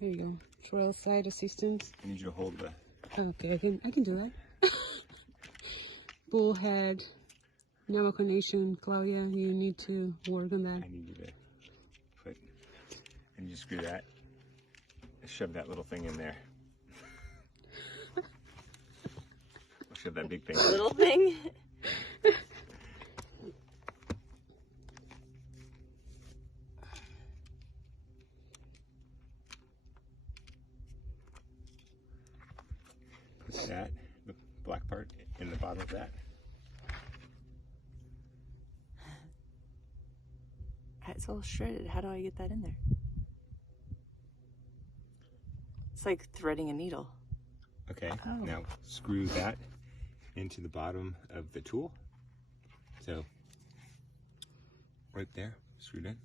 There you go. Trail side assistance. I need you to hold the... Okay, I can do that. Bullhead, Navajo Nation, Claudia, you need to work on that. I need you to put... I need you to screw that. Shove that little thing in there. I'll shove that big thing in there. Little thing? Put that, the black part, in the bottom of that. It's all shredded. How do I get that in there? It's like threading a needle. Okay, Oh. Now screw that into the bottom of the tool. So, right there, screwed in.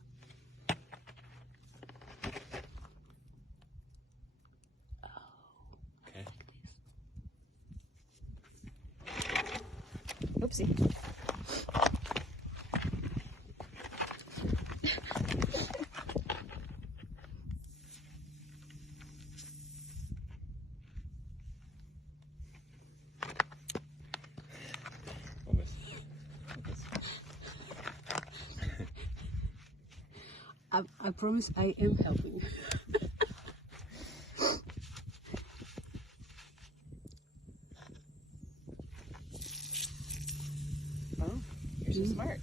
Okay. Oopsie. Almost. I promise I am helping. Oh, you're so smart.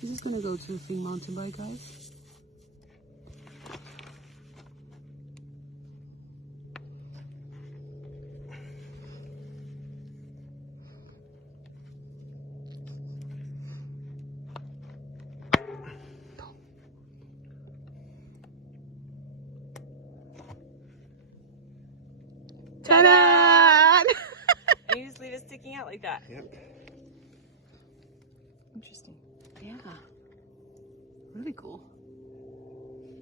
This is gonna go to Thing Mountain Bike, guys. Ta-da! And you just leave it sticking out like that. Yep. Interesting. Yeah. Really cool.